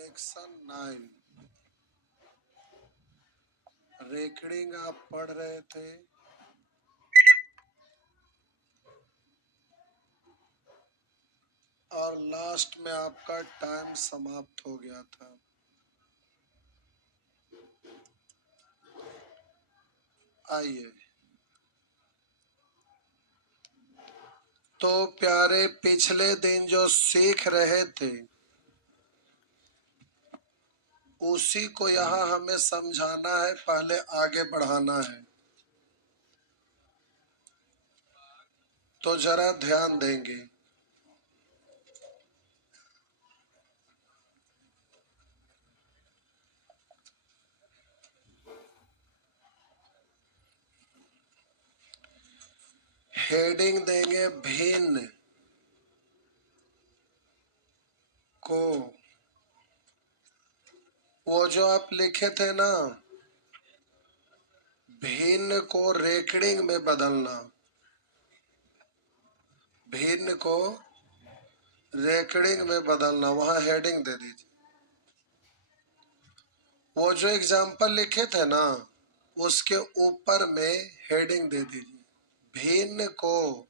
Section 9 recording आप पढ़ रहे थे। और लास्ट में आपका टाइम समाप्त हो गया था। आइए, तो प्यारे पिछले दिन जो सीख रहे थे उसी को यहाँ हमें समझाना है, पहले आगे बढ़ाना है। तो जरा ध्यान देंगे। हेडिंग देंगे भिन्न को। वो जो आप लिखे थे ना, भिन्न को रेकॉर्डिंग में बदलना, भिन्न को रेकॉर्डिंग में बदलना, वहां हेडिंग दे दीजिए। वो जो एग्जाम्पल लिखे थे ना, उसके ऊपर में हेडिंग दे दीजिए, भिन्न को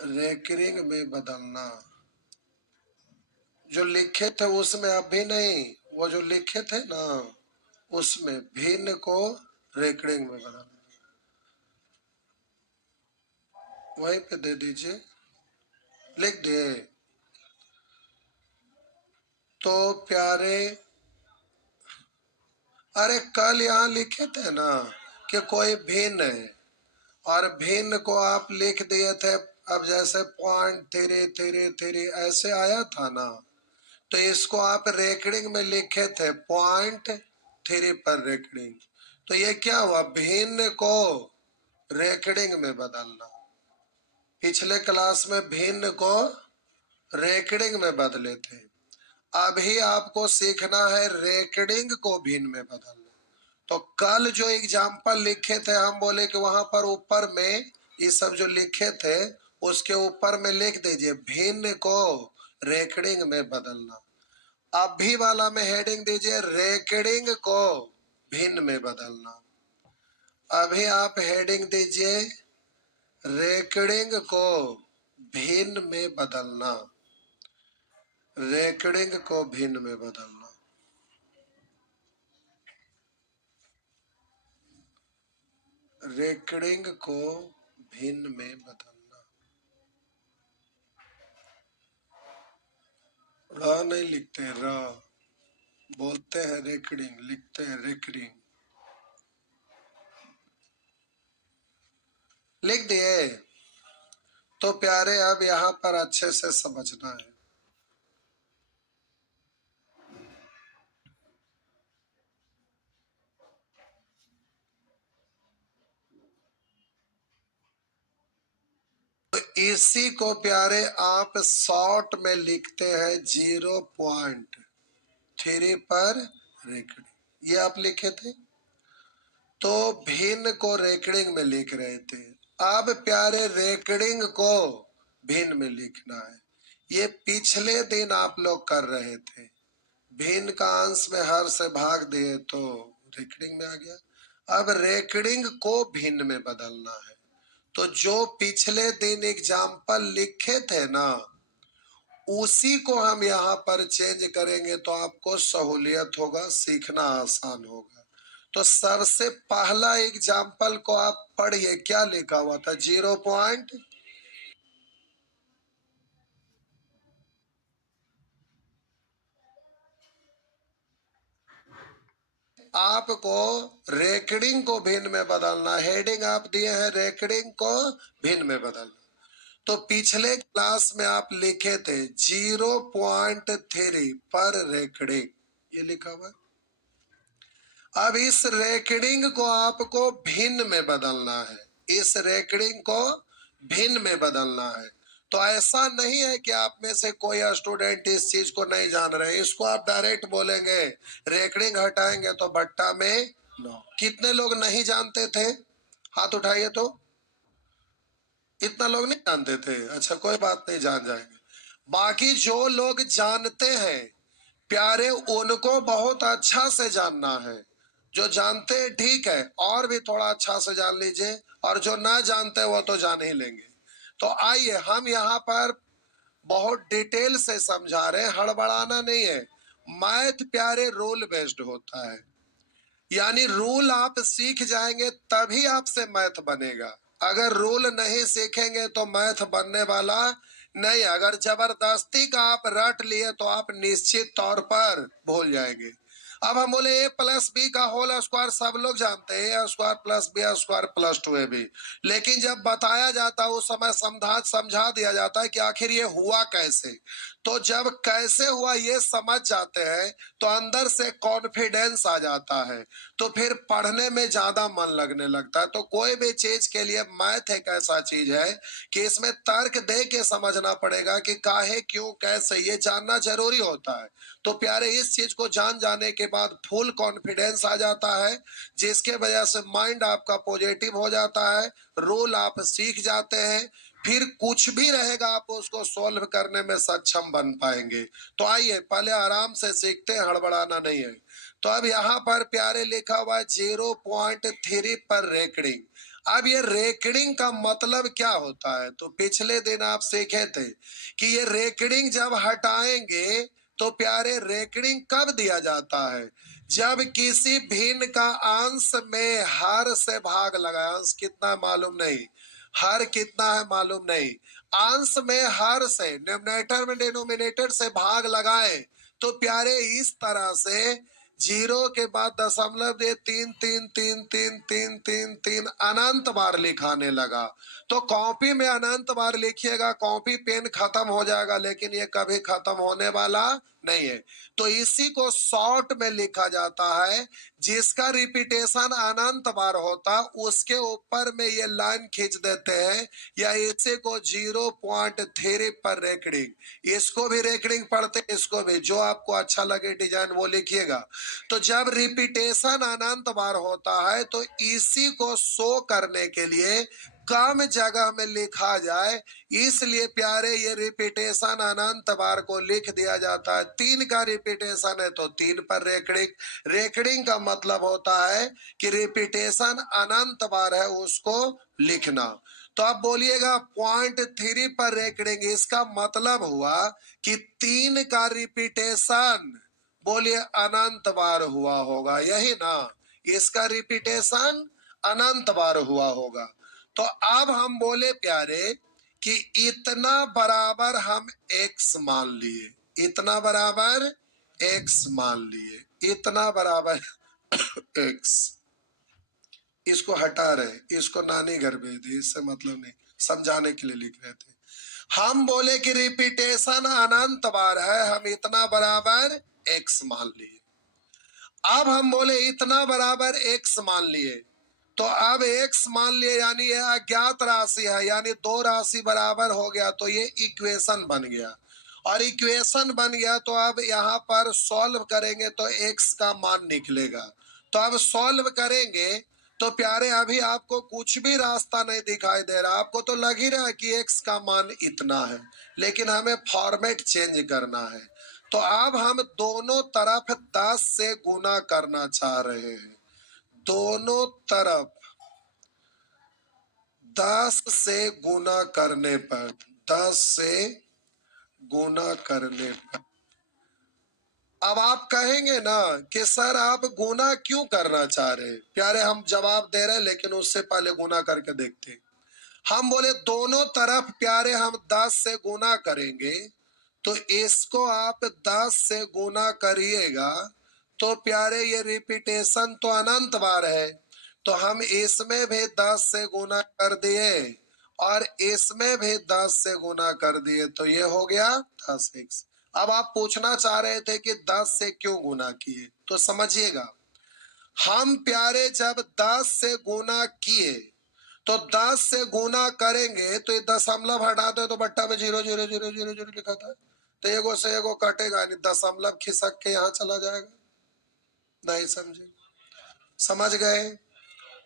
रेकॉर्डिंग में बदलना। जो लिखे थे उसमें अभी नहीं, वो जो लिखे थे ना उसमें भिन्न को रेकॉर्डिंग में बदलना, वहीं पे दे दीजिए, लिख दिए। तो प्यारे, अरे कल यहाँ लिखे थे ना कि कोई भिन्न है, और भिन्न को आप लिख दिए थे। अब जैसे पॉइंट थ्री थ्री थ्री ऐसे आया था ना, तो इसको आप रेकॉर्डिंग में लिखे थे पॉइंट थ्री पर रेकॉर्डिंग। तो ये क्या हुआ, भिन्न को रेकॉर्डिंग में बदलना। पिछले क्लास में भिन्न को रेकॉर्डिंग में बदले थे, अभी आपको सीखना है रेकॉर्डिंग को भिन्न में बदलना। तो कल जो एग्जाम्पल लिखे थे हम बोले कि वहां पर ऊपर में ये सब जो लिखे थे उसके ऊपर में लिख दीजिए भिन्न को रेकॉर्डिंग में बदलना। अभी वाला में हेडिंग दीजिए रेकॉर्डिंग को भिन्न में बदलना। अभी आप हेडिंग दीजिए रिकॉर्डिंग को भिन्न में बदलना, रिकॉर्डिंग को भिन्न में बदलना। रिकॉर्डिंग को भिन्न में बदलना। र नहीं लिखते हैं, र बोलते हैं रिकॉर्डिंग, लिखते हैं रिकॉर्डिंग। लिख दिए। तो प्यारे अब यहाँ पर अच्छे से समझना है। तो इसी को प्यारे आप शॉर्ट में लिखते हैं 0.3 पर रिकॉर्डिंग। ये आप लिखे थे, तो भिन्न को रेकॉर्डिंग में लिख रहे थे। अब प्यारे रेकॉर्डिंग को भिन्न में लिखना है। ये पिछले दिन आप लोग कर रहे थे, भिन्न का अंश में हर से भाग दिए तो रेकॉर्डिंग में आ गया। अब रेकॉर्डिंग को भिन्न में बदलना है। तो जो पिछले दिन एग्जाम्पल लिखे थे ना उसी को हम यहाँ पर चेंज करेंगे, तो आपको सहूलियत होगा, सीखना आसान होगा। तो सबसे पहला एग्जाम्पल को आप पढ़िए, क्या लिखा हुआ था, 0. आपको रेकॉर्डिंग को भिन्न में बदलना, हेडिंग आप दिए हैं रेकॉर्डिंग को भिन्न में बदलना। तो पिछले क्लास में आप लिखे थे 0.3 पर रिकॉर्डिंग, ये लिखा हुआ। अब इस रिकॉर्डिंग को आपको भिन्न में बदलना है, इस रिकॉर्डिंग को भिन्न में बदलना है। तो ऐसा नहीं है कि आप में से कोई स्टूडेंट इस चीज को नहीं जान रहे, इसको आप डायरेक्ट बोलेंगे रिकॉर्डिंग हटाएंगे तो बट्टा में 9। कितने लोग नहीं जानते थे, हाथ उठाइए। तो इतना लोग नहीं जानते थे, अच्छा कोई बात नहीं, जान जाएंगे। बाकी जो लोग जानते हैं प्यारे, उनको बहुत अच्छा से जानना है। जो जानते हैं ठीक है, और भी थोड़ा अच्छा से जान लीजिए, और जो ना जानते वो तो जान ही लेंगे। तो आइए हम यहाँ पर बहुत डिटेल से समझा रहे हैं, हड़बड़ाना नहीं है। मैथ प्यारे रूल बेस्ड होता है, यानी रूल आप सीख जाएंगे तभी आपसे मैथ बनेगा। अगर रूल नहीं सीखेंगे तो मैथ बनने वाला नहीं। अगर जबरदस्ती का आप रट लिए तो आप निश्चित तौर पर भूल जाएंगे। अब हम बोले ए प्लस बी का होल स्क्वायर सब लोग जानते हैं, A square plus B square plus 2ab, लेकिन जब बताया जाता है उस समय समझा दिया जाता है कि आखिर ये हुआ कैसे। तो जब कैसे हुआ ये समझ जाते हैं तो अंदर से कॉन्फिडेंस आ जाता है, तो फिर पढ़ने में ज्यादा मन लगने लगता है। तो कोई भी चीज के लिए मैथ एक ऐसा चीज है कि इसमें तर्क दे के समझना पड़ेगा कि काहे क्यों कैसे, ये जानना जरूरी होता है। तो प्यारे इस चीज को जान जाने के बाद फुल कॉन्फिडेंस आ जाता है, जिसके वजह से माइंड आपका पॉजिटिव हो जाता है, रूल आप सीख जाते हैं, फिर कुछ भी रहेगा आप उसको सॉल्व करने में सक्षम बन पाएंगे। तो आइए पहले आराम से सीखते हैं, हड़बड़ाना नहीं है। तो अब यहाँ पर प्यारे लिखा हुआ है 0.3 पर रेकडिंग। अब ये रेकडिंग का मतलब क्या होता है, तो पिछले दिन आप सीखे थे कि ये रेकडिंग जब हटाएंगे तो प्यारे रेकडिंग कब दिया जाता है, जब किसी भिन्न का अंश में हर से भाग लगाए। अंश कितना मालूम नहीं, हर कितना है मालूम नहीं, अंश में हर से, न्यूमरेटर में डिनोमिनेटर से भाग लगाए तो प्यारे इस तरह से जीरो के बाद दशमलव दे 3 अनंत बार लिखाने लगा। तो कॉपी में अनंत बार लिखिएगा, कॉपी पेन खत्म हो जाएगा, लेकिन ये कभी खत्म होने वाला नहीं है। तो इसी को शॉर्ट में लिखा जाता है, जिसका रिपीटेशन अनंत बार होता उसके ऊपर में ये लाइन खींच देते हैं, या इसी को 0.3 पर रेकडिंग, इसको भी रेकडिंग पढ़ते, इसको भी, जो आपको अच्छा लगे डिजाइन वो लिखिएगा। तो जब रिपीटेशन अनंत बार होता है तो इसी को शो करने के लिए कम जगह में लिखा जाए, इसलिए प्यारे ये रिपीटेशन अनंत बार को लिख दिया जाता है। 3 का रिपीटेशन है तो 3 पर रेकडिंग। रेकडिंग का मतलब होता है कि रिपीटेशन अनंत बार है उसको लिखना। तो आप बोलिएगा 0.3 पर रेकडिंग, इसका मतलब हुआ कि 3 का रिपीटेशन बोलिए अनंत बार हुआ होगा, यही ना, इसका रिपीटेशन अनंत बार हुआ होगा। तो अब हम बोले प्यारे कि इतना बराबर हम x मान लिए, इतना बराबर x मान लिए, इतना बराबर x, इसको हटा रहे, इसको नानी घर भेज दी, इससे मतलब नहीं, समझाने के लिए लिख रहे थे। हम बोले कि रिपीटेशन अनंत बार है, हम इतना बराबर x मान लिए। अब हम बोले इतना बराबर x मान लिए, तो अब x मान लिए यानी ये अज्ञात राशि है, यानी दो राशि बराबर हो गया, तो ये इक्वेशन बन गया। और इक्वेशन बन गया तो अब यहाँ पर सॉल्व करेंगे तो x का मान निकलेगा। तो अब सॉल्व करेंगे तो प्यारे अभी आपको कुछ भी रास्ता नहीं दिखाई दे रहा, आपको तो लग ही रहा है कि x का मान इतना है, लेकिन हमें फॉर्मेट चेंज करना है। तो अब हम दोनों तरफ 10 से गुना करना चाह रहे हैं, दोनों तरफ 10 से गुना करने पर, 10 से गुना करने पर, अब आप कहेंगे ना कि सर आप गुना क्यों करना चाह रहे हैं। प्यारे हम जवाब दे रहे हैं, लेकिन उससे पहले गुना करके देखते हैं। हम बोले दोनों तरफ प्यारे हम 10 से गुना करेंगे, तो इसको आप 10 से गुना करिएगा तो प्यारे ये रिपीटेशन तो अनंत बार है, तो हम इसमें भी 10 से गुना कर दिए और इसमें भी 10 से गुना कर दिए, तो ये हो गया 10x। अब आप पूछना चाह रहे थे कि 10 से क्यों गुना किए, तो समझिएगा, हम प्यारे जब 10 से गुना किए तो 10 से गुना करेंगे तो ये दशमलव हटा दो तो बट्टा में 0.00000 लिखा था, तो एगो से एगो कटेगा नहीं, दशमलव खिसक के यहाँ चला जाएगा। नहीं समझे, समझ गए,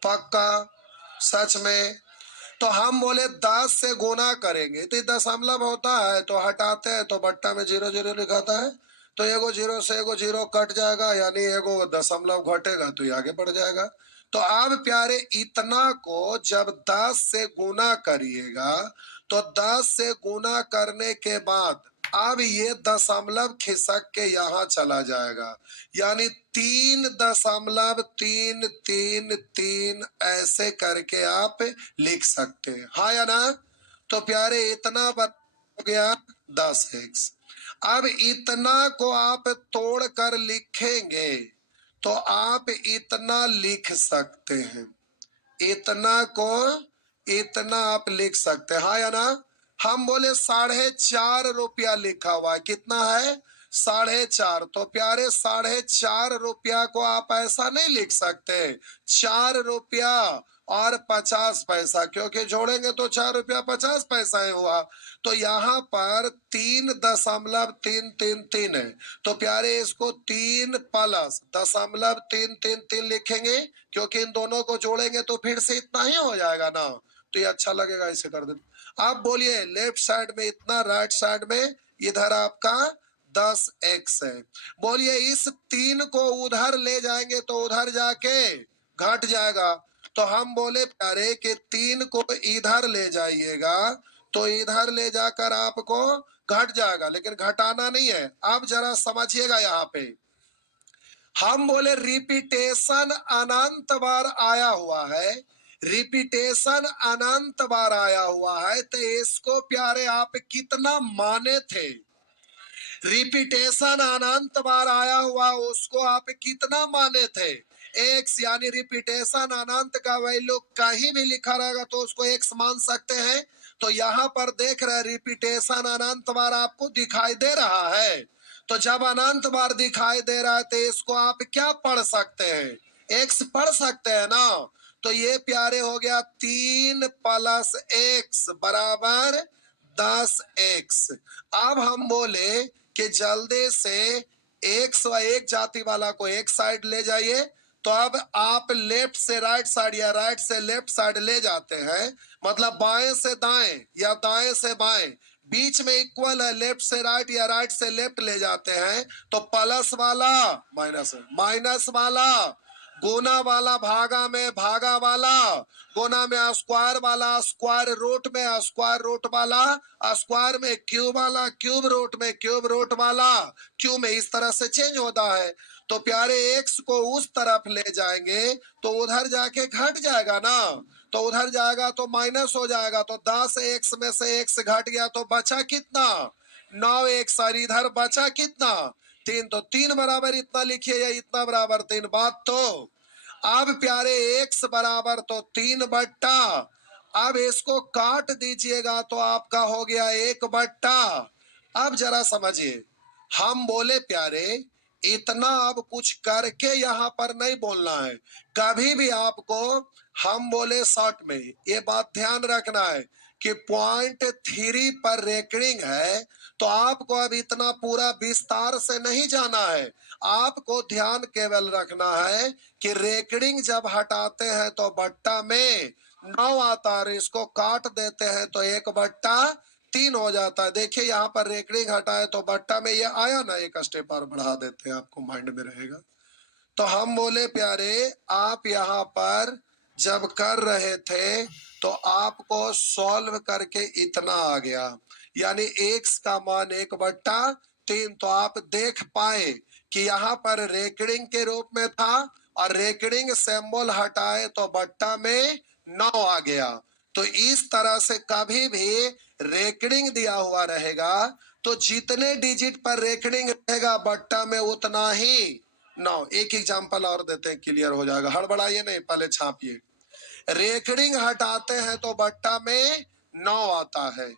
पक्का, सच में। तो हम बोले 10 से गुना करेंगे तो दशमलव होता है, तो हटाते हैं तो बट्टा में 0 0 लिखाता है, तो एगो 0 से एगो 0 कट जाएगा, यानी एगो दशमलव घटेगा तो ये आगे बढ़ जाएगा। तो अब प्यारे इतना को जब 10 से गुना करिएगा तो 10 से गुना करने के बाद अब ये दशमलव खिसक के यहां चला जाएगा, यानी 3.333 ऐसे करके आप लिख सकते हैं, हाँ या ना। तो प्यारे इतना हो गया 10x। अब इतना को आप तोड़ कर लिखेंगे तो आप इतना लिख सकते हैं, इतना को इतना आप लिख सकते हैं, हाँ या ना। हम बोले 4.5 रुपया लिखा हुआ है, कितना है 4.5। तो प्यारे 4.5 रुपया को आप ऐसा नहीं लिख सकते 4 रुपया और 50 पैसा, क्योंकि जोड़ेंगे तो 4 रुपया 50 पैसा ही हुआ। तो यहाँ पर 3.333 है, तो प्यारे इसको 3 प्लस 0.333 लिखेंगे, क्योंकि इन दोनों को जोड़ेंगे तो फिर से इतना ही हो जाएगा ना, तो ये अच्छा लगेगा, इसे कर देते। आप बोलिए लेफ्ट साइड में इतना, राइट साइड में इधर आपका 10x है। बोलिए इस 3 को उधर ले जाएंगे तो उधर जाके घट जाएगा, तो हम बोले प्यारे कि 3 को इधर ले जाइएगा तो इधर ले जाकर आपको घट जाएगा, लेकिन घटाना नहीं है। आप जरा समझिएगा, यहाँ पे हम बोले रिपीटेशन अनंत बार आया हुआ है, रिपीटेशन अनंत बार आया हुआ है, तो इसको प्यारे आप कितना माने थे, रिपीटेशन अनंत बार आया हुआ उसको आप कितना माने थे, एक्स, यानी रिपीटेशन अनंत का वैल्यू कहीं भी लिखा रहेगा तो उसको एक्स मान सकते हैं। तो यहाँ पर देख रहे रिपीटेशन अनंत बार आपको दिखाई दे रहा है, तो जब अनंत बार दिखाई दे रहा है तो इसको आप क्या पढ़ सकते हैं, एक्स पढ़ सकते हैं ना। तो ये प्यारे हो गया 3 प्लस एक्स बराबर 10x। अब हम बोले कि जल्दी से एक्स व एक जाति वाला को एक साइड ले जाइए, तो अब आप लेफ्ट से राइट साइड या राइट से लेफ्ट साइड ले जाते हैं, मतलब बाएं से दाएं या दाएं से बाएं, बीच में इक्वल है, लेफ्ट से राइट या राइट से लेफ्ट ले जाते हैं, तो प्लस वाला माइनस, माइनस वाला गुना वाला भागा में भागा वाला, गुना में स्क्वायर वाला, स्क्वायर रूट में स्क्वायर रूट वाला, स्क्वायर में क्यूब वाला, क्यूब रूट में क्यूब रूट वाला, क्यूब में इस तरह से चेंज होता है। तो प्यारे एक्स को उस तरफ ले जाएंगे तो उधर जाके घट जाएगा ना, तो उधर जाएगा तो माइनस हो जाएगा, तो 10x में से x घट गया तो बचा कितना 9x, और इधर बचा कितना 3, तो 3 बराबर इतना लिखिए या इतना बराबर 3, बात तो। अब प्यारे x बराबर तो 3 बट्टा, अब इसको काट दीजिएगा तो आपका हो गया 1 बट्टा। अब जरा समझिए, हम बोले प्यारे इतना अब कुछ करके यहाँ पर नहीं बोलना है, कभी भी आपको हम बोले शॉर्ट में ये बात ध्यान रखना है कि .3 पर रेकरिंग है, तो आपको अब इतना पूरा विस्तार से नहीं जाना है, आपको ध्यान केवल रखना है कि रेकरिंग जब हटाते हैं तो बट्टा में 9 आता है, इसको काट देते हैं तो 1/3 हो जाता है। देखिए यहाँ पर रेकरिंग हटाए तो बट्टा में ये आया ना, एक स्टेप और बढ़ा देते हैं, आपको माइंड में रहेगा। तो हम बोले प्यारे आप यहाँ पर जब कर रहे थे तो आपको सॉल्व करके इतना आ गया, यानी x का मान 1/3, तो आप देख पाए कि यहाँ पर रेकरिंग के रूप में था और रेकरिंग सिंबल हटाए तो बट्टा में 9 आ गया। तो इस तरह से कभी भी रेकरिंग दिया हुआ रहेगा तो जितने डिजिट पर रेकरिंग रहेगा बट्टा में उतना ही 9। एक एग्जांपल और देते हैं, क्लियर हो जाएगा, हड़बड़ाइए नहीं, पहले छापिए। रेकरिंग हटाते हैं तो बट्टा में 9 आता है,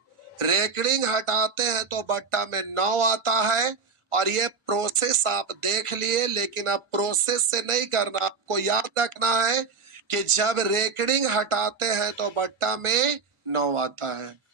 रेकरिंग हटाते हैं तो बट्टा में 9 आता है, और ये प्रोसेस आप देख लिए, लेकिन अब प्रोसेस से नहीं करना, आपको याद रखना है कि जब रेकरिंग हटाते हैं तो बट्टा में 9 आता है।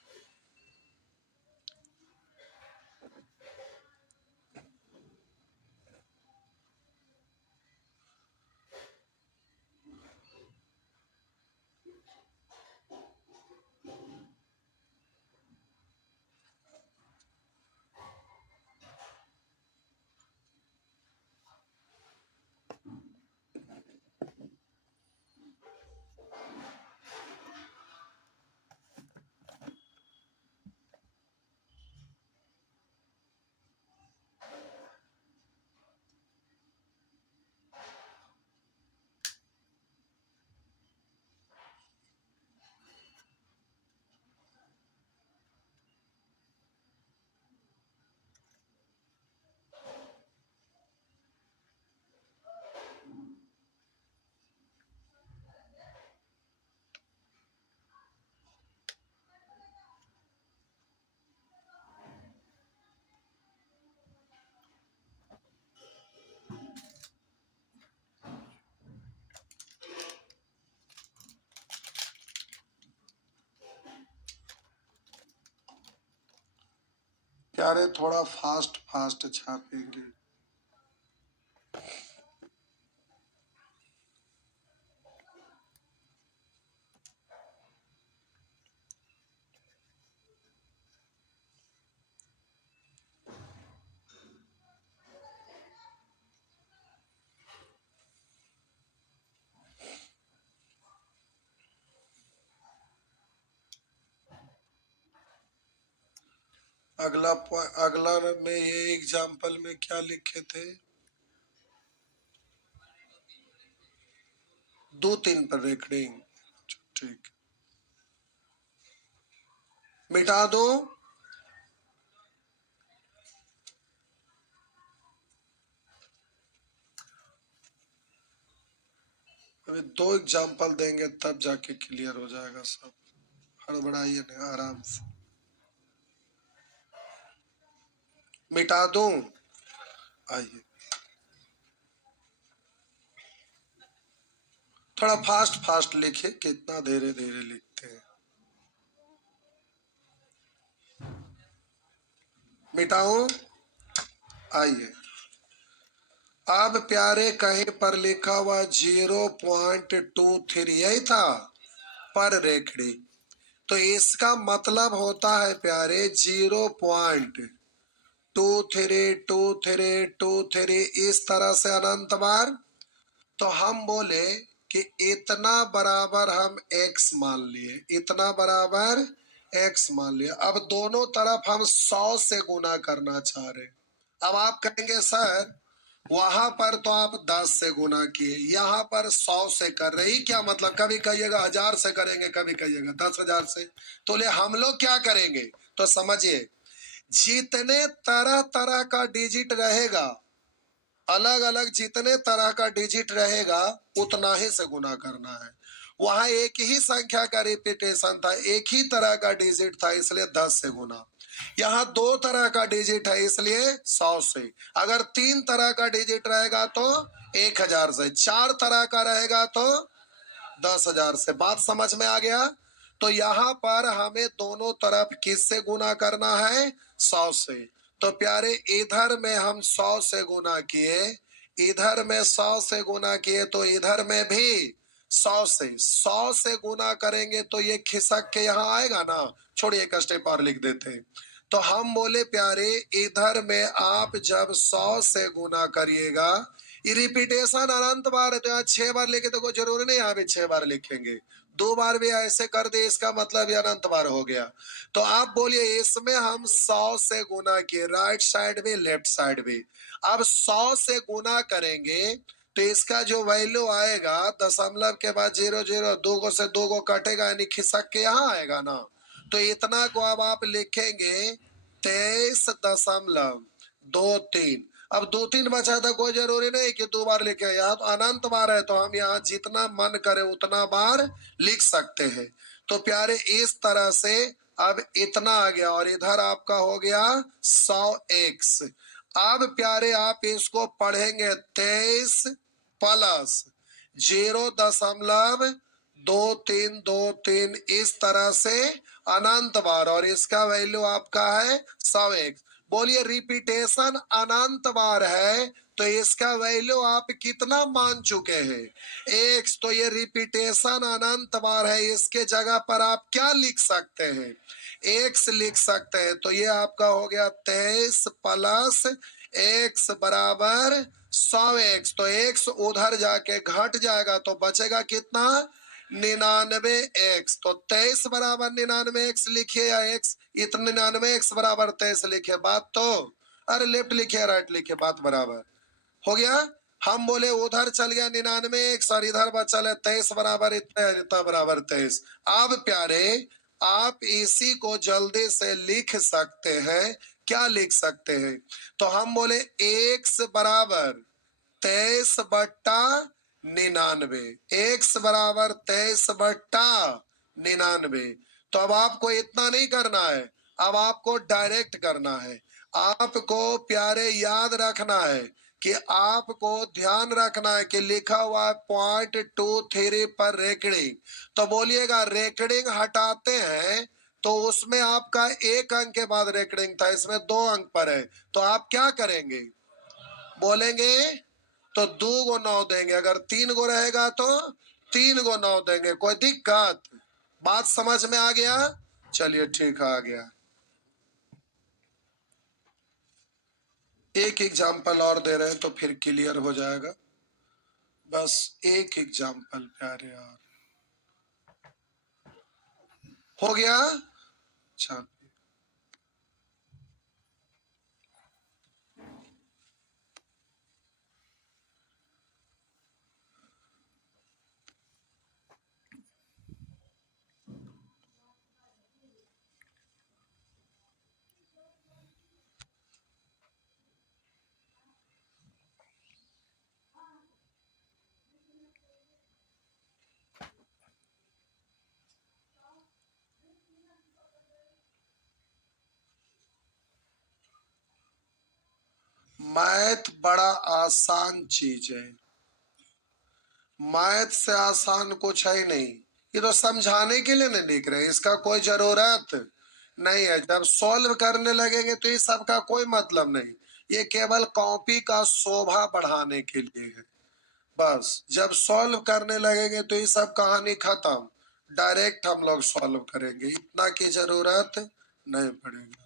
प्यारे थोड़ा फास्ट फास्ट छापेंगे। अगला में ये एग्जाम्पल में क्या लिखे थे? 2-3 पर रेकॉर्डिंग। ठीक, मिटा दो। अभी 2 एग्जाम्पल देंगे तब जाके क्लियर हो जाएगा सब। हड़बड़ाइए नहीं, आराम से। मिटा दूं? आइए, थोड़ा फास्ट फास्ट लिखिए, कितना धीरे धीरे लिखते हैं। मिटाऊं? आइए, अब प्यारे कहीं पर लिखा हुआ 0.23 यही था पर रेखड़ी। तो इसका मतलब होता है प्यारे 0.232323 इस तरह से अनंत बार। तो हम बोले कि इतना बराबर हम x मान लिए, इतना बराबर x मान लिया। अब दोनों तरफ हम 100 से गुना करना चाह रहे। अब आप कहेंगे सर वहां पर तो आप 10 से गुना किए, यहाँ पर 100 से कर रही, क्या मतलब? कभी कहिएगा 1000 से करेंगे, कभी कहिएगा 10,000 से। तो ले हम लोग क्या करेंगे तो समझिए, जितने तरह तरह का डिजिट रहेगा, अलग अलग जितने तरह का डिजिट रहेगा उतना ही से गुना करना है। वहां एक ही संख्या का रिपीटेशन था, एक ही तरह का डिजिट था, इसलिए 10 से गुना। यहाँ 2 तरह का डिजिट है इसलिए 100 से। अगर 3 तरह का डिजिट रहेगा तो 1000 से, 4 तरह का रहेगा तो 10,000 से। बात समझ में आ गया? तो यहाँ पर हमें दोनों तरफ किससे गुना करना है? 100 से। तो प्यारे इधर में हम 100 से गुना किए, इधर में 100 से गुना किए, तो इधर में भी 100 से गुना करेंगे तो ये खिसक के यहाँ आएगा ना। छोड़िए एक स्टेप और लिख देते हैं। तो हम बोले प्यारे इधर में आप जब 100 से गुना करिएगा, ये रिपीटेशन अनंत बार है तो यहाँ 6 बार लिखे तो कोई जरूरी नहीं यहाँ भी 6 बार लिखेंगे। 2 बार भी ऐसे कर दे इसका मतलब ये अनंत बार हो गया। तो आप बोलिए इसमें हम 100 से गुना किए, राइट साइड भी लेफ्ट साइड भी। अब 100 से गुना करेंगे तो इसका जो वैल्यू आएगा दशमलव के बाद 00, 2 गो से 2 गो कटेगा यानी खिसक के यहाँ आएगा ना। तो इतना को अब आप लिखेंगे 23.23। अब 2-3 बचा था, कोई जरूरी नहीं कि 2 बार लिखे, यहाँ तो अनंत बार है तो हम यहाँ जितना मन करे उतना बार लिख सकते हैं। तो प्यारे इस तरह से अब इतना आ गया और इधर आपका हो गया 100x। अब प्यारे आप इसको पढ़ेंगे 23 प्लस 0.2323 इस तरह से अनंत बार, और इसका वैल्यू आपका है 100x। बोलिए रिपीटेशन अनंत बार है तो इसका वैल्यू आप कितना मान चुके हैं? x। तो ये रिपीटेशन अनंत बार है, इसके जगह पर आप क्या लिख सकते हैं? x लिख सकते हैं। तो ये आपका हो गया 23 प्लस x बराबर 100x। तो x उधर जाके घट जाएगा तो बचेगा कितना? 99x। तो 23 बराबर 99x लिखिए या x इतने 99x बराबर 23 लिखिए। बात तो अरे लेफ्ट लिखिए राइट लिखिए, बात बराबर हो गया। हम बोले उधर चल गया 99x और इधर बचल है 23 बराबर इतना, इतना बराबर 23। अब प्यारे आप इसी को जल्दी से लिख सकते हैं। क्या लिख सकते हैं? तो हम बोले x बराबर 23/99, x बराबर 23/99। तो अब आपको इतना नहीं करना है, अब आपको डायरेक्ट करना है। आपको प्यारे याद रखना है कि आपको ध्यान रखना है कि लिखा हुआ है 0.23 पर रेकडिंग। तो बोलिएगा रेकडिंग हटाते हैं तो उसमें आपका 1 अंक के बाद रेकरिंग था, इसमें 2 अंक पर है, तो आप क्या करेंगे? बोलेंगे तो 2 को 9 देंगे, अगर 3 को रहेगा तो 3 को 9 देंगे। कोई दिक्कत? बात समझ में आ गया? चलिए ठीक आ गया। एक एग्जाम्पल और दे रहे हैं तो फिर क्लियर हो जाएगा। बस एक एग्जाम्पल प्यारे यार। हो गया? अच्छा, मैथ बड़ा आसान चीज है, मैथ से आसान कुछ है ही नहीं। ये तो समझाने के लिए नहीं लिख रहे हैं, इसका कोई जरूरत नहीं है। जब सॉल्व करने लगेंगे तो ये सब का कोई मतलब नहीं, ये केवल कॉपी का शोभा बढ़ाने के लिए है। बस जब सॉल्व करने लगेंगे तो ये सब कहानी खत्म, डायरेक्ट हम लोग सॉल्व करेंगे, इतना की जरूरत नहीं पड़ेगा।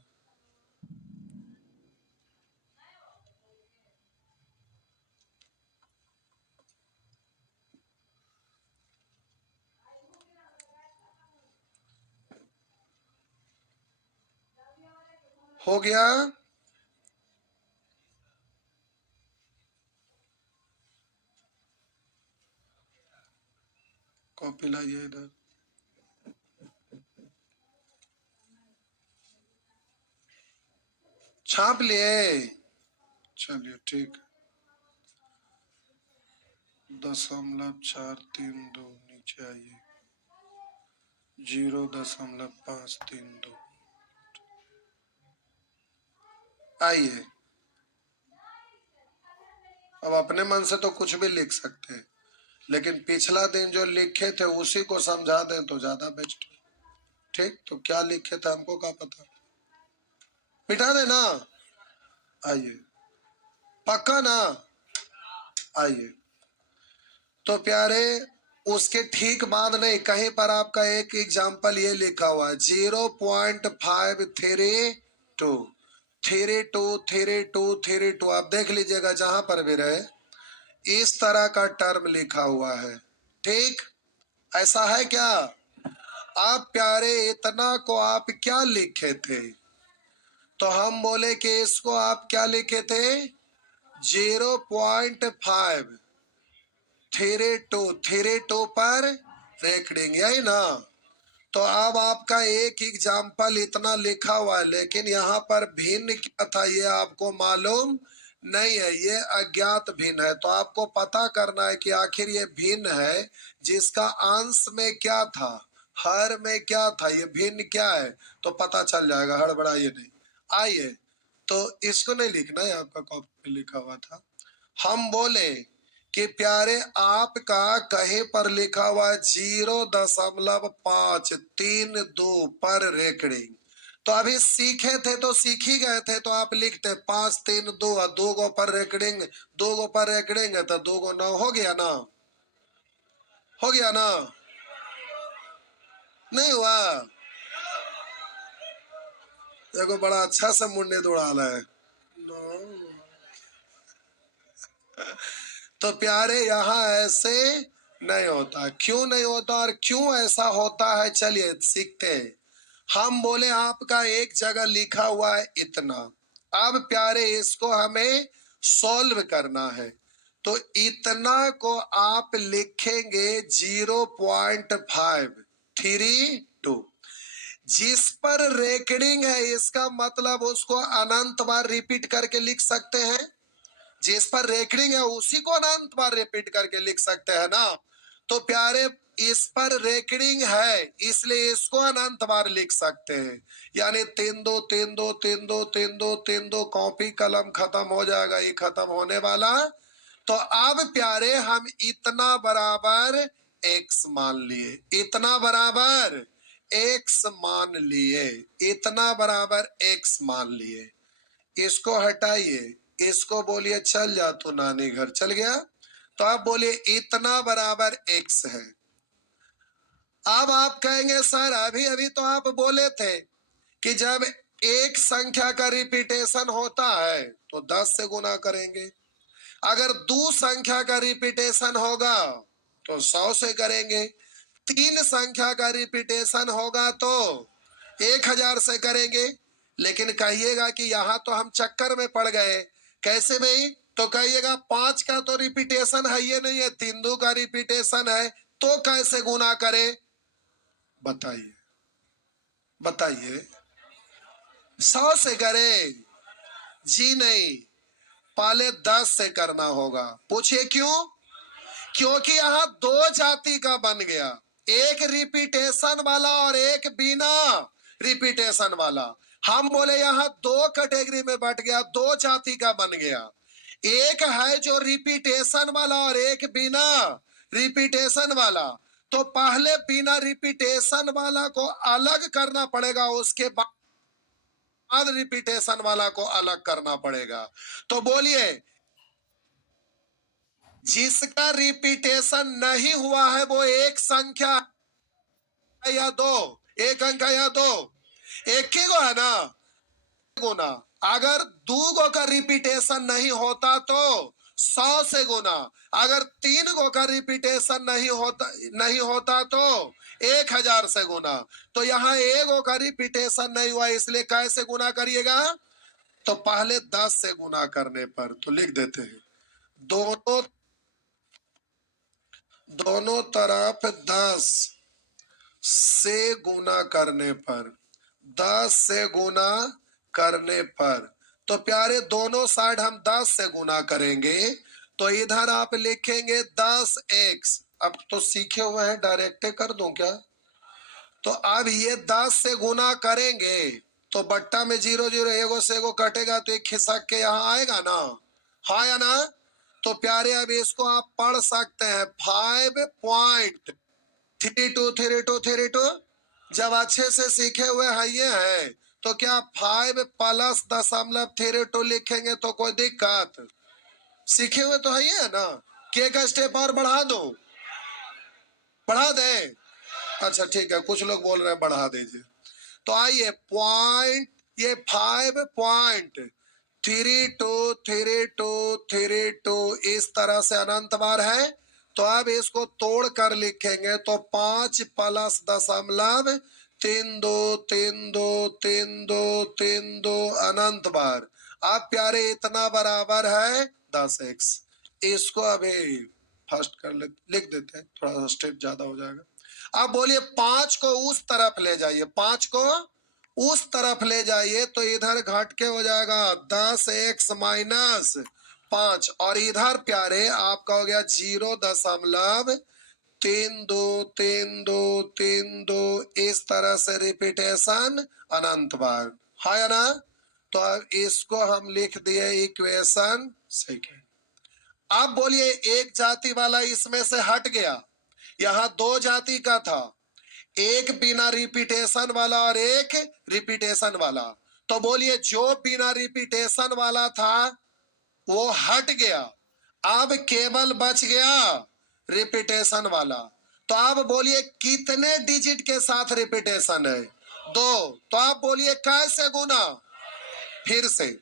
हो गया? कॉपी लाइए इधर। छाप लिए? चलिए ठीक। 0.432 नीचे आइए, 0.532 आइए। अब अपने मन से तो कुछ भी लिख सकते हैं, लेकिन पिछला दिन जो लिखे थे उसी को समझा दें तो ज्यादा बेस्ट। ठीक, तो क्या लिखे थे हमको क्या पता, मिटा देना। आइए, पक्का ना? आइए। तो प्यारे, उसके ठीक बाद नहीं, कहीं पर आपका एक एग्जाम्पल ये लिखा हुआ है 0.532 32 आप देख लीजिएगा जहां पर भी रहे, इस तरह का टर्म लिखा हुआ है। ठीक, ऐसा है क्या? आप प्यारे इतना को आप क्या लिखे थे? तो हम बोले कि इसको आप क्या लिखे थे? 0.5 थ्री टू पर रेकडिंग, यही ना? तो अब आपका एक एग्जाम्पल इतना लिखा हुआ है, लेकिन यहाँ पर भिन्न क्या था ये आपको मालूम नहीं है, ये अज्ञात भिन्न है। तो आपको पता करना है कि आखिर ये भिन्न है जिसका अंश में क्या था, हर में क्या था, ये भिन्न क्या है, तो पता चल जाएगा, हड़बड़ाइए नहीं। आइए, तो इसको नहीं लिखना है, आपका कॉपी में लिखा हुआ था। हम बोले कि प्यारे आपका कहीं पर लिखा हुआ 0.532 पर रेकडिंग, तो अभी सीखे थे तो सीख ही गए थे, तो आप लिखते 532 और 2 गो पर रेकडिंग, 2 गो पर रेकडिंग है तो 2 गो 9 हो गया ना? हो गया ना? नहीं हुआ? देखो बड़ा अच्छा से मुंडे दौड़ा रहा है। तो प्यारे यहाँ ऐसे नहीं होता, क्यों नहीं होता और क्यों ऐसा होता है, चलिए सीखते हैं। हम बोले आपका एक जगह लिखा हुआ है इतना, अब प्यारे इसको हमें सॉल्व करना है, तो इतना को आप लिखेंगे 0.532, जिस पर रेकडिंग है इसका मतलब उसको अनंत बार रिपीट करके लिख सकते हैं, जिस पर रेकडिंग है उसी को अनंत बार रिपीट करके लिख सकते हैं ना? तो प्यारे इस पर रेकडिंग है इसलिए इसको अनंत बार लिख सकते हैं, यानी 3 2 3 2 3 2 3 2 3 2, कॉपी कलम खत्म हो जाएगा, ये खत्म होने वाला। तो अब प्यारे हम इतना बराबर x मान लिए, इतना बराबर x मान लिए, इतना बराबर x मान लिए, इसको हटाइए, इसको बोलिए चल जा तू नानी घर, चल गया। तो आप बोलिए इतना बराबर x है। अब आप कहेंगे सर अभी अभी तो आप बोले थे कि जब एक संख्या का रिपीटेशन होता है तो 10 से गुना करेंगे, अगर दो संख्या का रिपीटेशन होगा तो 100 से करेंगे, तीन संख्या का रिपीटेशन होगा तो 1000 से करेंगे। लेकिन कहिएगा कि यहां तो हम चक्कर में पड़ गए, कैसे भाई? तो कहिएगा 5 का तो रिपीटेशन है ये नहीं है, 3 2 का रिपीटेशन है, तो कैसे गुना करें? बताइए बताइए। 100 से करें? जी नहीं, पहले 10 से करना होगा। पूछिए क्यों? क्योंकि यहाँ दो जाति का बन गया, एक रिपीटेशन वाला और एक बिना रिपीटेशन वाला। हम बोले यहाँ दो कैटेगरी में बट गया, दो जाति का बन गया। एक है जो रिपीटेशन वाला और एक बिना रिपीटेशन वाला। तो पहले बिना रिपीटेशन वाला को अलग करना पड़ेगा, उसके बाद रिपीटेशन वाला को अलग करना पड़ेगा। तो बोलिए जिसका रिपीटेशन नहीं हुआ है वो एक संख्या या दो, एक अंक या दो, एक ही को है ना गुना। अगर दो गो का रिपीटेशन नहीं होता तो 100 से गुना, अगर 3 गो का रिपीटेशन नहीं होता तो 1000 से गुना। तो यहाँ एक गो का रिपीटेशन नहीं हुआ, इसलिए कैसे गुना करिएगा? तो पहले 10 से गुना करने पर, तो लिख देते हैं दोनों तरफ 10 से गुना करने पर, 10 से गुना करने पर। तो प्यारे दोनों साइड हम 10 से गुना करेंगे, तो इधर आप लिखेंगे 10x। अब तो सीखे हुए हैं, डायरेक्ट कर दूं क्या? तो अब ये 10 से गुना करेंगे तो बट्टा में 0 0 एगो से एगो कटेगा तो एक खिसक के यहाँ आएगा ना, हाँ या ना? तो प्यारे अब इसको आप पढ़ सकते हैं 5.323232। जब अच्छे से सीखे हुए है ये है तो क्या 5 प्लस 0.32 लिखेंगे तो कोई दिक्कत? सीखे हुए तो है ये है ना? के का स्टेप और बढ़ा दो, बढ़ा दे? अच्छा ठीक है, कुछ लोग बोल रहे हैं बढ़ा दीजिए। तो आइए पॉइंट, ये 5.323232 इस तरह से अनंत बार है। तो अब इसको तोड़ कर लिखेंगे तो 5 प्लस 0.323232 अनंत बार। अब प्यारे इतना बराबर है 10x। इसको अभी फर्स्ट कर ले, लिख देते हैं, थोड़ा सा स्टेप ज्यादा हो जाएगा। अब बोलिए 5 को उस तरफ ले जाइए, 5 को उस तरफ ले जाइए तो इधर घट के हो जाएगा 10x माइनस 5, और इधर प्यारे आपका हो गया 0.323232 इस तरह से रिपीटेशन अनंत बार, है या ना? तो अब इसको हम लिख दिए इक्वेशन सेकेंड। अब बोलिए एक जाति वाला इसमें से हट गया, यहां दो जाति का था, एक बिना रिपीटेशन वाला और एक रिपीटेशन वाला। तो बोलिए जो बिना रिपीटेशन वाला था वो हट गया, अब केवल बच गया रिपीटेशन वाला। तो आप बोलिए कितने डिजिट के साथ रिपीटेशन है? 2। तो आप बोलिए कैसे गुना? फिर से,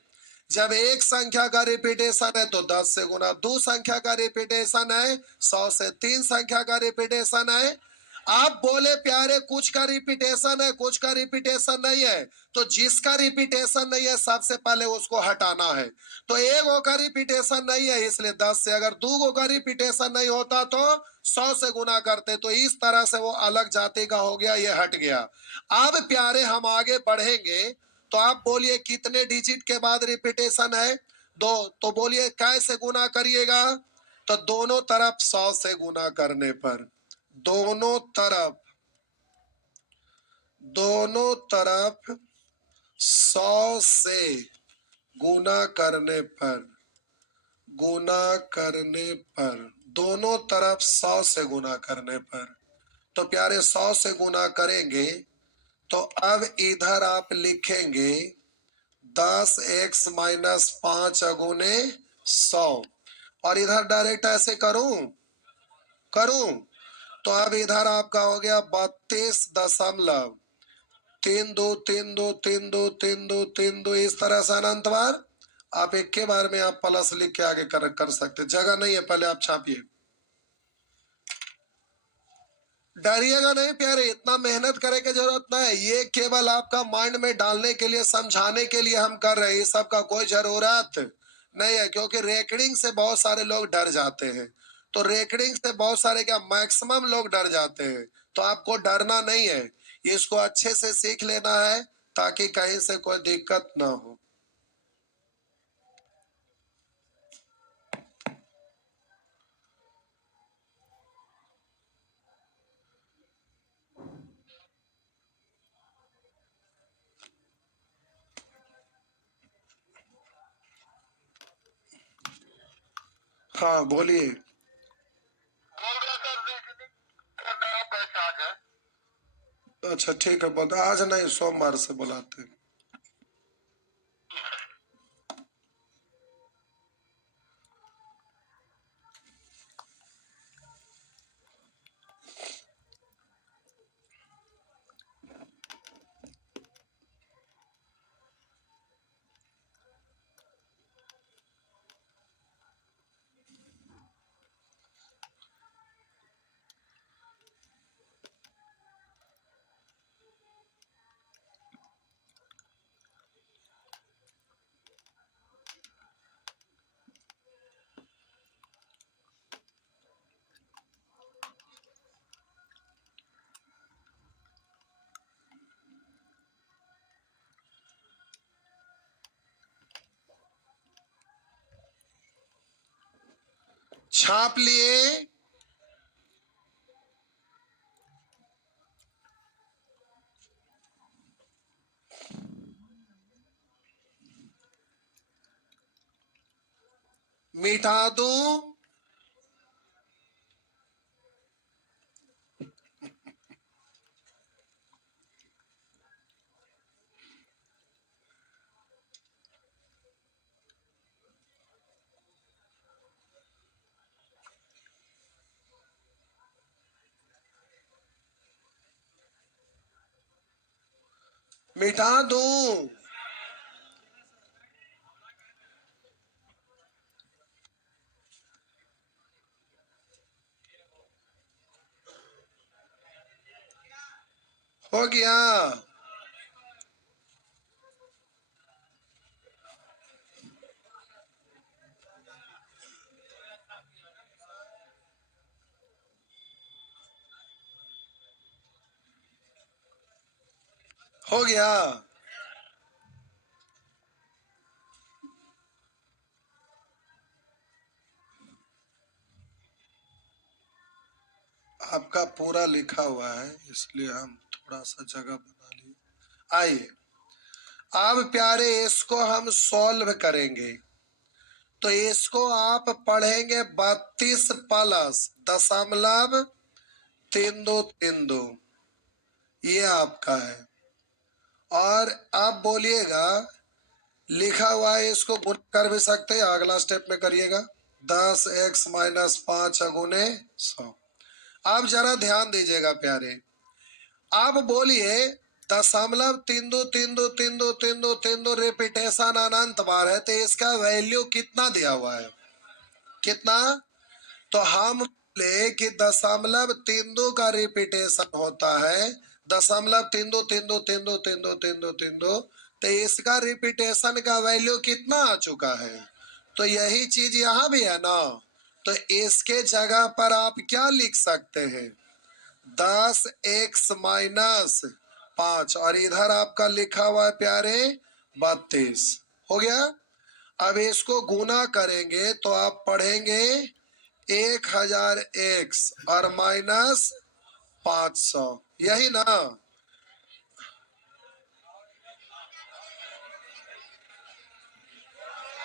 जब एक संख्या का रिपीटेशन है तो 10 से गुना, दो संख्या का रिपीटेशन है 100 से, तीन संख्या का रिपीटेशन है। आप बोले प्यारे कुछ का रिपीटेशन है कुछ का रिपीटेशन नहीं है, तो जिसका रिपीटेशन नहीं है सबसे पहले उसको हटाना है। तो एक गो का रिपीटेशन नहीं है इसलिए 10 से, अगर दो गो का रिपीटेशन नहीं होता तो 100 से गुना करते। तो इस तरह से वो अलग जाति का हो गया, ये हट गया। अब प्यारे हम आगे बढ़ेंगे, तो आप बोलिए कितने डिजिट के बाद रिपीटेशन है? 2। तो बोलिए कैसे गुना करिएगा? तो दोनों तरफ 100 से गुना करने पर, दोनों तरफ 100 से गुना करने पर, दोनों तरफ 100 से गुना करने पर। तो प्यारे 100 से गुना करेंगे तो अब इधर आप लिखेंगे 10x-5 और इधर डायरेक्ट ऐसे करूं तो अब इधर आपका हो गया 32.32 इस तरह से अनंतवार। आप एक के बार में आप प्लस लिख के आगे कर सकते, जगह नहीं है, पहले आप छापिए। डरिएगा नहीं प्यारे, इतना मेहनत करे की जरूरत नहीं है, ये केवल आपका माइंड में डालने के लिए, समझाने के लिए हम कर रहे हैं, इस सब का कोई जरूरत नहीं है, क्योंकि रेकॉर्डिंग से बहुत सारे लोग डर जाते हैं। तो रेकॉर्डिंग से बहुत सारे क्या मैक्सिमम लोग डर जाते हैं, तो आपको डरना नहीं है, इसको अच्छे से सीख लेना है ताकि कहीं से कोई दिक्कत ना हो। हाँ बोलिए। अच्छा ठीक है, बता, आज नहीं सोमवार से बुलाते हैं। छाप लिए। मिटा दूं? मिटा दूं? हो गया। हो गया। आपका पूरा लिखा हुआ है, इसलिए हम थोड़ा सा जगह बना लिए। आइए अब प्यारे इसको हम सॉल्व करेंगे, तो इसको आप पढ़ेंगे 32 प्लस 0.32 ये आपका है। और आप बोलिएगा, लिखा हुआ है, इसको गुणा कर भी सकते हैं, अगला स्टेप में करिएगा। 10x-5 × 100। आप जरा ध्यान दीजिएगा प्यारे, आप बोलिए 0.32323232 रिपीटेशन अनंत बार है, तो इसका वैल्यू कितना दिया हुआ है, कितना? तो हम बोले कि 0.32 का रिपीटेशन होता है 0.32323232, तो इसका रिपीटेशन का वैल्यू कितना आ चुका है? तो यही चीज यहाँ भी है ना, तो इसके जगह पर आप क्या लिख सकते हैं, 10x-5 और इधर आपका लिखा हुआ है प्यारे 32। हो गया। अब इसको गुना करेंगे तो आप पढ़ेंगे 1000x और -500, यही ना?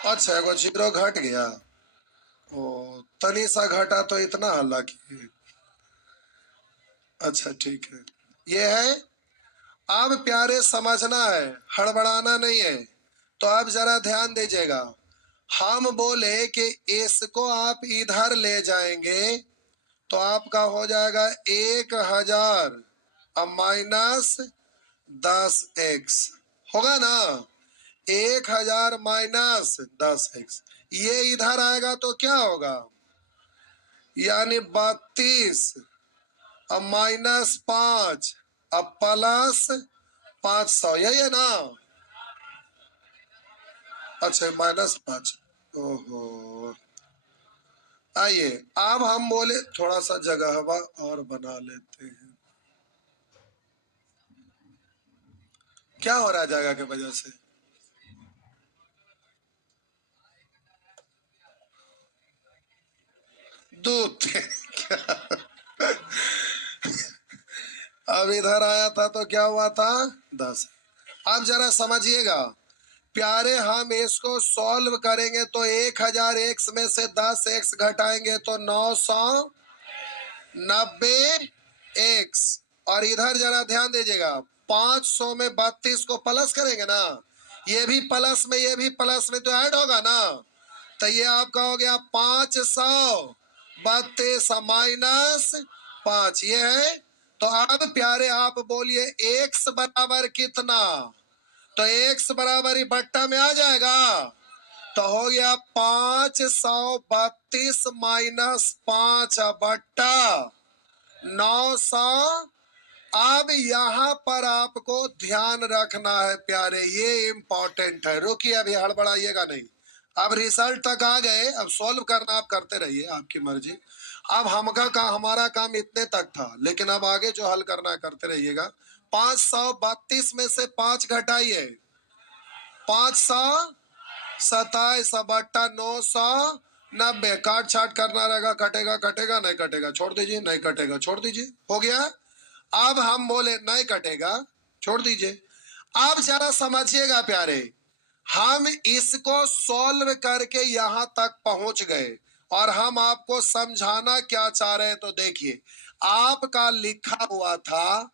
अच्छा एगो जीरो घट गया, ओ तनी सा घटा तो इतना हालांकि। अच्छा ठीक है, ये है अब प्यारे समझना है, हड़बड़ाना नहीं है। तो अब जरा ध्यान दीजिएगा, हम बोले कि इसको आप इधर ले जाएंगे तो आपका हो जाएगा 1000 अब माइनस 10x होगा ना। 1000 माइनस 10x, ये इधर आएगा तो क्या होगा, यानी 32 अब माइनस 5 अब प्लस 500, यही है ना। अच्छा -5, ओहो। आइए अब हम बोले थोड़ा सा जगह हवा और बना लेते हैं। क्या हो रहा है जगह की वजह से, दूध अब इधर आया था तो क्या हुआ था 10। अब जरा समझिएगा प्यारे, हम इसको सॉल्व करेंगे तो 1000 एक्स में से 10 एक्स घटाएंगे तो 990 एक्स। और इधर जरा ध्यान दीजिएगा, 500 में 32 को प्लस करेंगे ना, ये भी प्लस में ये भी प्लस में तो ऐड होगा ना। तो ये आपका हो गया 532 माइनस 5, ये है। तो अब प्यारे आप बोलिए एक्स बराबर कितना, तो एक्स बराबर ही बट्टा में आ जाएगा। तो हो गया 532 माइनस 5 बट्टा 900। अब यहाँ पर आपको ध्यान रखना है प्यारे, ये इंपॉर्टेंट है। रुकिए अभी हड़बड़ाइएगा नहीं, अब रिजल्ट तक आ गए, अब सॉल्व करना आप करते रहिए, आपकी मर्जी। अब हमारा काम इतने तक था, लेकिन अब आगे जो हल करना है करते रहिएगा। 532 में से 5 घटाइए, 527 बट्टा 990, काट छाट करना रहेगा, कटेगा कटेगा नहीं कटेगा छोड़ दीजिए, नहीं कटेगा छोड़ दीजिए, हो गया। अब हम बोले नहीं कटेगा छोड़ दीजिए। अब जरा समझिएगा प्यारे, हम इसको सॉल्व करके यहां तक पहुंच गए और हम आपको समझाना क्या चाह रहे हैं तो देखिए, आपका लिखा हुआ था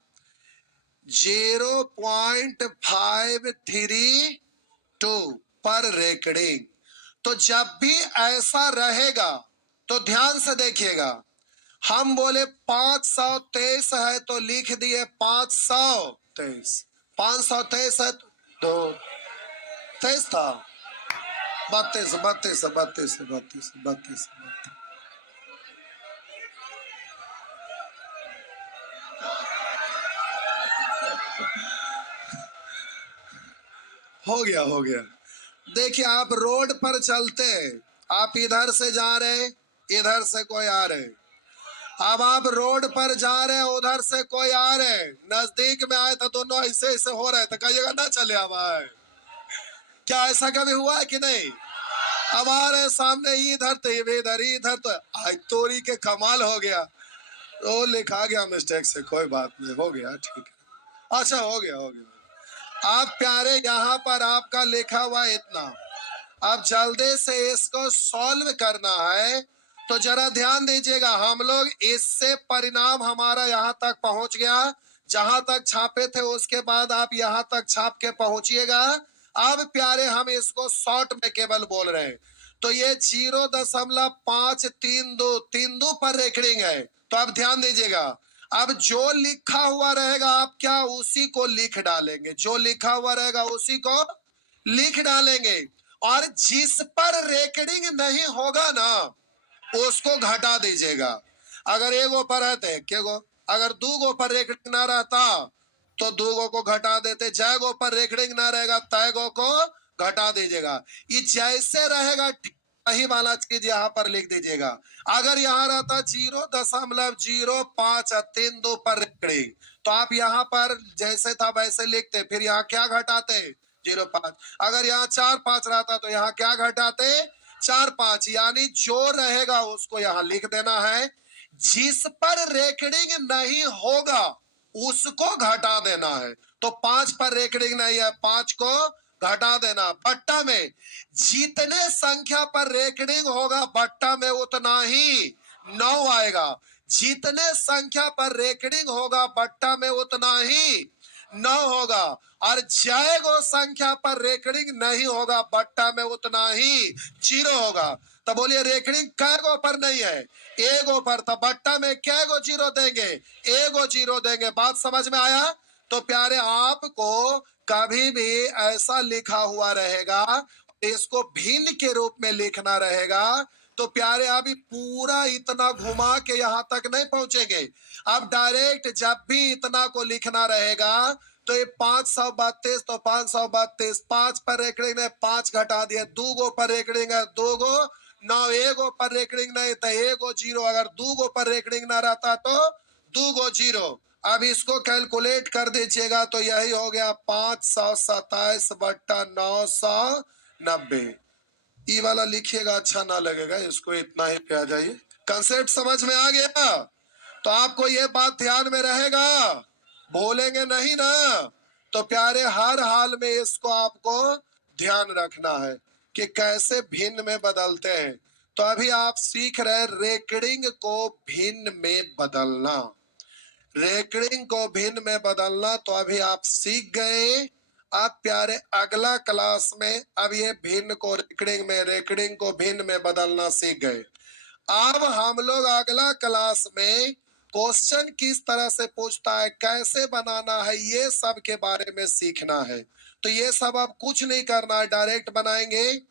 0.532 पर रेकडिंग। तो जब भी ऐसा रहेगा तो ध्यान से देखिएगा, हम बोले 523 है तो लिख दिए 523, 523 है तो 23 था, 32 32 32 32 32 हो गया हो गया। देखिए आप रोड पर चलते हैं, आप इधर से जा रहे, इधर से कोई आ रहे, अब आप रोड पर जा रहे हैं, उधर से कोई आ रहे, नजदीक में आए तो दोनों ऐसे ऐसे हो रहे थे, कहिएगा ना चले अब आए। क्या ऐसा कभी हुआ है कि नहीं। अब आ रहे सामने, इधर तो इधर इधर तो आज तोरी के कमाल हो गया, तो लिखा गया मिस्टेक से, कोई बात नहीं, हो गया ठीक है। अच्छा हो गया हो गया। आप प्यारे यहाँ पर आपका लिखा हुआ इतना, अब जल्दी से इसको सॉल्व करना है। तो जरा ध्यान दीजिएगा, हम लोग इससे परिणाम हमारा यहाँ तक पहुंच गया, जहां तक छापे थे उसके बाद आप यहाँ तक छाप के पहुंचिएगा। अब प्यारे हम इसको शॉर्ट में केवल बोल रहे हैं, तो ये 0.532 पर रेकडिंग है। तो अब ध्यान दीजिएगा, अब जो लिखा हुआ रहेगा आप क्या उसी को लिख डालेंगे, जो लिखा हुआ रहेगा उसी को लिख डालेंगे, और जिस पर रेकडिंग नहीं होगा ना उसको घटा दीजिएगा। अगर एगो पर रहते के गो, अगर दो गो पर रेकडिंग ना रहता तो दो गो को घटा देते, जय गो पर रेकडिंग ना रहेगा तय गो को घटा दीजिएगा। ये जैसे रहेगा वही वाला चीज यहाँ पर लिख दीजिएगा। अगर यहाँ रहता 0.052 पर रेकडिंग तो आप यहाँ पर जैसे था वैसे लिखते, फिर यहाँ क्या घटाते 0.5। अगर यहाँ 4.5 रहता तो यहाँ क्या घटाते 4.5, यानी जो रहेगा उसको यहाँ लिख देना है, जिस पर रेकडिंग नहीं होगा उसको घटा देना है। तो 5 पर रेकडिंग नहीं है, 5 को घटा देना। बट्टा में जितने संख्या पर रेकडिंग होगा बट्टा में उतना ही 9 आएगा, जितने संख्या पर रेकडिंग होगा बट्टा में उतना ही 9 होगा, और जाएगो संख्या पर रेकरिंग नहीं होगा, बट्टा में उतना ही 0 होगा। तो बोलिए रेकरिंग कैगो पर नहीं है, एगो पर। तो बट्टा में कैगो 0 देंगे, एगो 0 देंगे। बात समझ में आया? तो प्यारे आपको कभी भी ऐसा लिखा हुआ रहेगा, इसको भिन्न के रूप में लिखना रहेगा, तो प्यारे अभी पूरा इतना घुमा के यहां तक नहीं पहुंचेंगे। अब डायरेक्ट जब भी इतना को लिखना रहेगा, तो ये 532, तो 532 5 पर रेकरिंग है, 5 घटा दिए, 2 गो पर रेकरिंग है, 2 गो 9, एगो पर रेकरिंग नहीं तो एगो 0। अगर 2 गो पर रेकरिंग ना रहता तो 2 गो 0। अब इसको कैलकुलेट कर दीजिएगा तो यही हो गया 527 बट्टा 990। ई वाला लिखिएगा, अच्छा ना लगेगा, इसको इतना ही पे आ जाइए। कंसेप्ट समझ में आ गया? तो आपको ये बात ध्यान में रहेगा, बोलेंगे नहीं ना। तो प्यारे हर हाल में इसको आपको ध्यान रखना है कि कैसे भिन्न में बदलते हैं। तो अभी आप सीख रहे रेकरिंग को भिन्न में बदलना, रेकरिंग को भिन्न में बदलना। तो अभी आप सीख गए। आप प्यारे अगला क्लास में अब ये भिन्न को रेकरिंग में, रेकरिंग को भिन्न में बदलना सीख गए। अब हम लोग अगला क्लास में क्वेश्चन किस तरह से पूछता है, कैसे बनाना है, ये सब के बारे में सीखना है। तो ये सब अब कुछ नहीं करना है, डायरेक्ट बनाएंगे।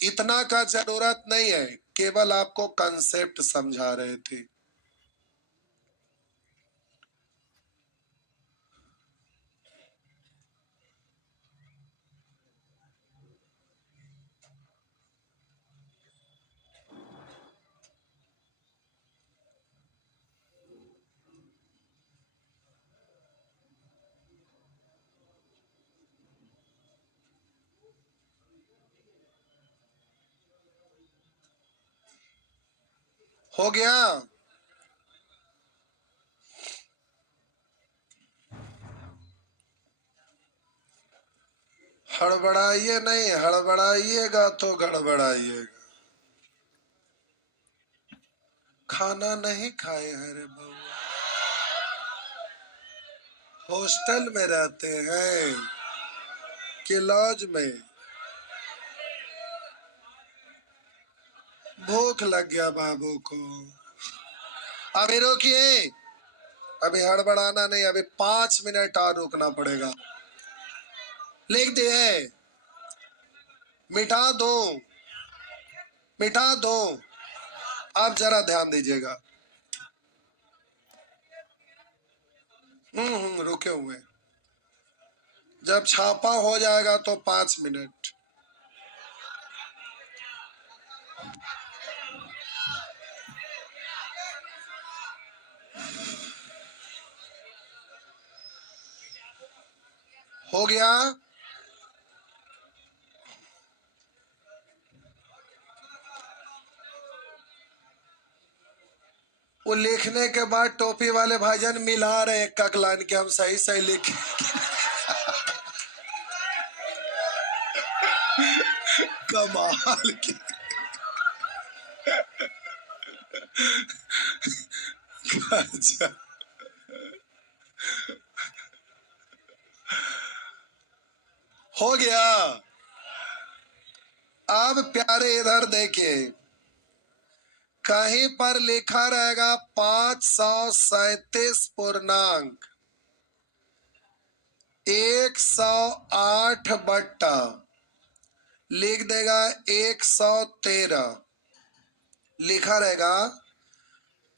इतना का जरूरत नहीं है, केवल आपको कंसेप्ट समझा रहे थे। हो गया? हड़बड़ाइए नहीं, हड़बड़ाइएगा तो गड़बड़ाइएगा। खाना नहीं खाए हैं रे बउआ, हॉस्टल में रहते हैं कि लॉज में? भूख लग गया बाबू को। अभी रुकिए, अभी हड़बड़ाना नहीं, अभी 5 मिनट और रुकना पड़ेगा। लिख दिए? मिटा दो, मिटा दो। आप जरा ध्यान दीजिएगा। रुके हुए। जब छापा हो जाएगा तो 5 मिनट। हो गया? वो लिखने के बाद टोपी वाले भाईजान मिला रहे एक एक लाइन के, हम सही सही लिखे। कमाल की। अच्छा, हो गया? अब प्यारे इधर देखिए, कहीं पर लिखा रहेगा 537 पूर्णांक 108 बट्टा, लिख देगा 113। लिखा रहेगा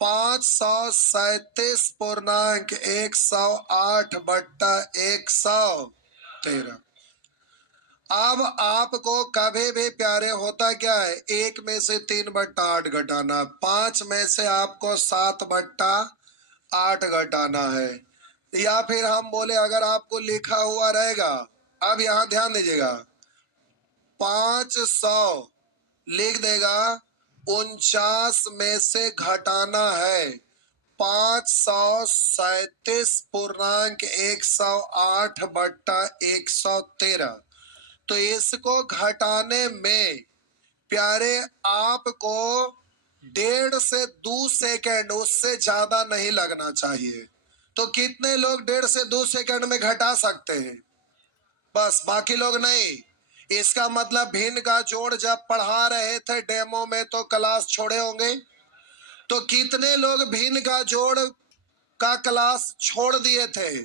537 पूर्णांक 108 बट्टा 113। अब आपको कभी भी प्यारे होता क्या है, 1 में से 3/8 घटाना, 5 में से आपको 7/8 घटाना है। या फिर हम बोले अगर आपको लिखा हुआ रहेगा, अब यहां ध्यान दीजिएगा, 500 लिख देगा 49 में से घटाना है 537 पूर्णांक 108 बट्टा 113। तो इसको घटाने में प्यारे आपको 1.5 से 2 सेकेंड, उससे ज्यादा नहीं लगना चाहिए। तो कितने लोग 1.5 से 2 सेकंड में घटा सकते हैं? बस, बाकी लोग नहीं। इसका मतलब भिन्न का जोड़ जब पढ़ा रहे थे डेमो में तो क्लास छोड़े होंगे। तो कितने लोग भिन्न का जोड़ का क्लास छोड़ दिए थे?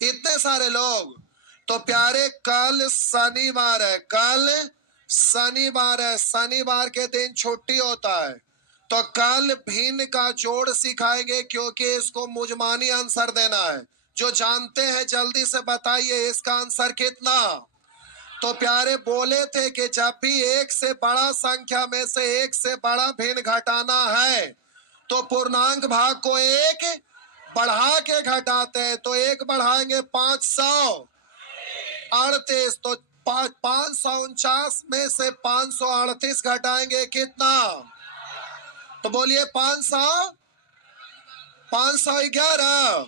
इतने सारे लोग। तो प्यारे, कल शनिवार है, कल शनिवार है, शनिवार के दिन छुट्टी होता है। तो कल भिन्न का जोड़ सिखाएंगे, क्योंकि इसको मुजमानी आंसर देना है। जो जानते हैं जल्दी से बताइए इसका आंसर कितना। तो प्यारे, बोले थे कि जब भी एक से बड़ा संख्या में से एक से बड़ा भिन्न घटाना है तो पूर्णांक भाग को एक बढ़ा के घटाते हैं। तो एक बढ़ाएंगे 538, तो 549 में से 538 घटाएंगे कितना? तो बोलिए 511।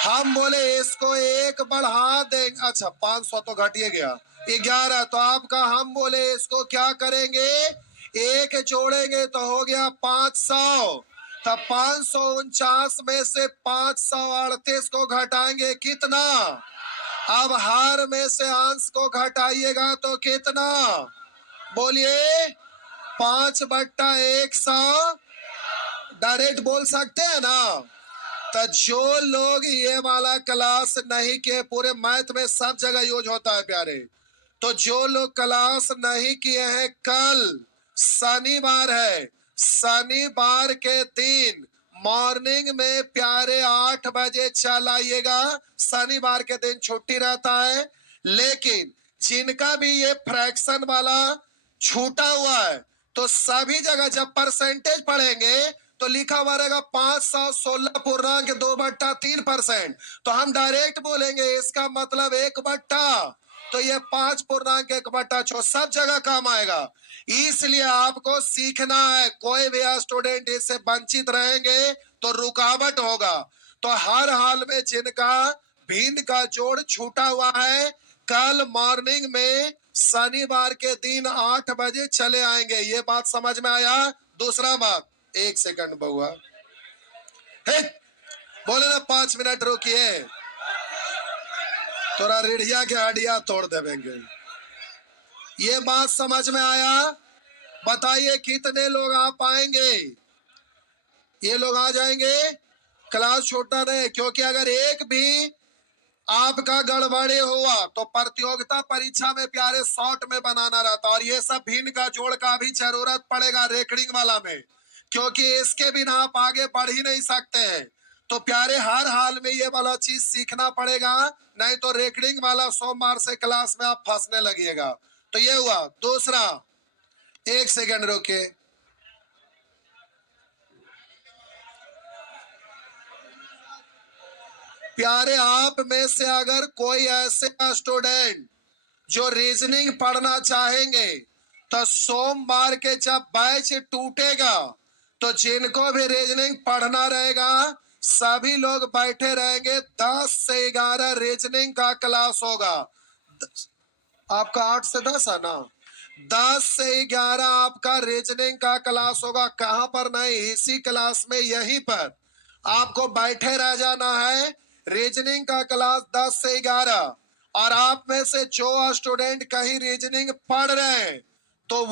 हम बोले इसको एक बढ़ा देंगे, अच्छा 500 तो घट ही गया, 11। तो आपका हम बोले इसको क्या करेंगे, एक जोड़ेंगे तो हो गया 500। तब 549 में से 538 को घटाएंगे कितना? अब हर में से अंश को घटाइएगा तो कितना? बोलिए 5/100। डायरेक्ट बोल सकते हैं ना? तो जो लोग ये वाला क्लास नहीं किए, पूरे मैथ में सब जगह यूज होता है प्यारे, तो जो लोग क्लास नहीं किए हैं, कल शनिवार है, शनिवार के दिन मॉर्निंग में प्यारे 8 बजे चल आइएगा। शनिवार के दिन छुट्टी रहता है, लेकिन जिनका भी ये फ्रैक्शन वाला छूटा हुआ है तो सभी जगह जब परसेंटेज पढ़ेंगे तो लिखा हुआ रहेगा 516.2/3%। तो हम डायरेक्ट बोलेंगे इसका मतलब 1/, तो ये 5.1/6 सब जगह काम आएगा। इसलिए आपको सीखना है, कोई भी स्टूडेंट इससे वंचित रहेंगे तो रुकावट होगा। तो हर हाल में जिनका भिन्न का जोड़ छूटा हुआ है, कल मॉर्निंग में शनिवार के दिन 8 बजे चले आएंगे। ये बात समझ में आया? दूसरा बात, 1 सेकंड बहुआ, बोले ना 5 मिनट रुकिए, थोड़ा रीढ़िया के हड्डियां तोड़ देंगे। ये बात समझ में आया? बताइए कितने लोग आप आएंगे? ये लोग आ जाएंगे, क्लास छोटा रहे, क्योंकि अगर एक भी आपका गड़बड़ी हुआ तो प्रतियोगिता परीक्षा में प्यारे शॉर्ट में बनाना रहता। और ये सब भिन्न का जोड़ का भी जरूरत पड़ेगा रेकॉर्डिंग वाला में, क्योंकि इसके बिना आप आगे बढ़ ही नहीं सकते हैं। तो प्यारे, हर हाल में ये वाला चीज सीखना पड़ेगा, नहीं तो रेकॉर्डिंग वाला सोमवार से क्लास में आप फंसने लगिएगा। तो ये हुआ। दूसरा, 1 सेकंड रोके, प्यारे, आप में से अगर कोई ऐसे स्टूडेंट जो रीजनिंग पढ़ना चाहेंगे तो सोमवार के जब बैच टूटेगा तो जिनको भी रीजनिंग पढ़ना रहेगा सभी लोग बैठे रहेंगे। 10 से 11 रीजनिंग का क्लास होगा। आपका 8 से 10 है ना? 10 से 11 आपका रीजनिंग का क्लास होगा। कहां पर? नहीं, इसी क्लास में, यहीं पर आपको बैठे रह जाना है। रीजनिंग का क्लास 10 से 11। और आप में से जो स्टूडेंट कहीं रीजनिंग पढ़ रहे हैं तो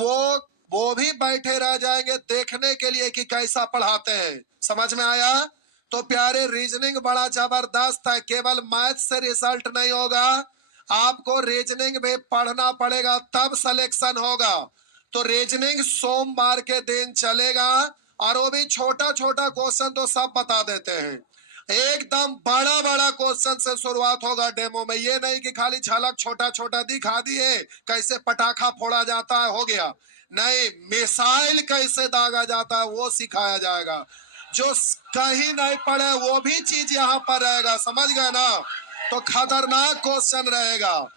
वो भी बैठे रह जाएंगे देखने के लिए कि कैसा पढ़ाते हैं। समझ में आया? तो प्यारे, रीजनिंग बड़ा जबरदस्त है, केवल मैथ से रिजल्ट नहीं होगा, आपको रीजनिंग में पढ़ना पड़ेगा तब सिलेक्शन होगा। तो रीजनिंग सोमवार के दिन चलेगा, और वो भी छोटा छोटा क्वेश्चन तो सब बता देते हैं, एकदम बड़ा बड़ा क्वेश्चन से शुरुआत होगा डेमो में। ये नहीं कि खाली झलक छोटा छोटा दिखा दिए, कैसे पटाखा फोड़ा जाता है हो गया, नहीं, मिसाइल कैसे दागा जाता है वो सिखाया जाएगा। जो कहीं नहीं पढ़े वो भी चीज यहाँ पर रहेगा, समझ गए ना? तो खतरनाक क्वेश्चन रहेगा।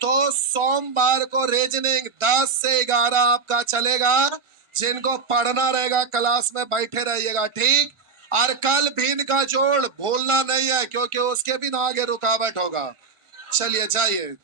तो सोमवार को रीजनिंग 10 से 11 आपका चलेगा। जिनको पढ़ना रहेगा क्लास में बैठे रहिएगा, ठीक? और कल भिन्न का जोड़ भूलना नहीं है, क्योंकि उसके बिना आगे रुकावट होगा। चलिए जाइए।